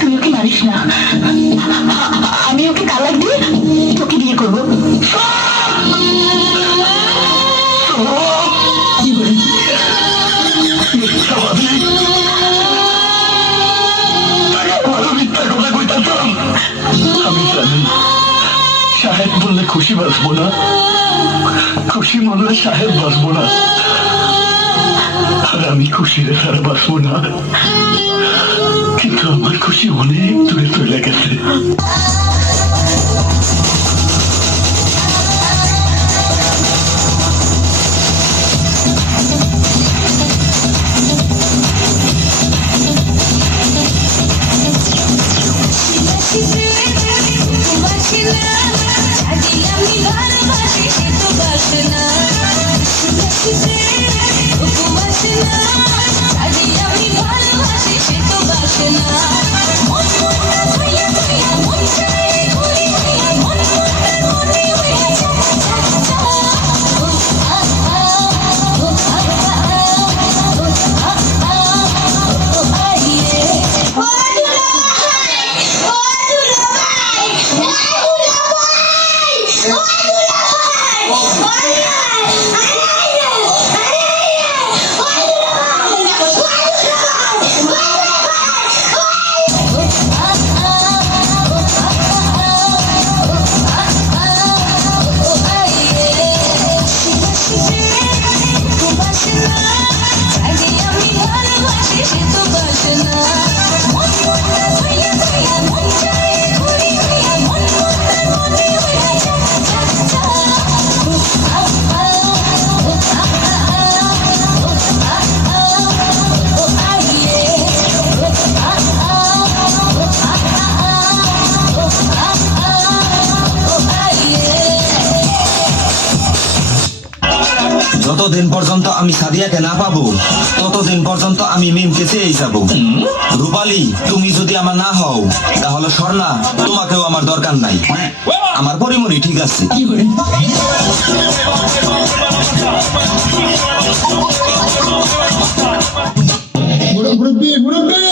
তুই ওকে মারিস না, আমি ওকে তালাক দিয়ে তোকে বিয়ে করবো। আমি জানি সাহেব বললে খুশি বাঁচবো না, খুশি মরলে সাহেব বাঁচবো না, আর আমি খুশি রে ছাড়া বাঁচবো না। কিন্তু আমার খুশি অনেক দূরে চলে গেছে। যতদিন পর্যন্ত আমি সাদিয়াকে না পাবো ততদিন পর্যন্ত আমি মিমকে চেয়েই যাবো। রূপালী, তুমি যদি আমার না হও তাহলে স্বর্ণা তোমাকেও আমার দরকার নাই। আমার পরিমণি ঠিক আছে। মুরব্বী মুরব্বী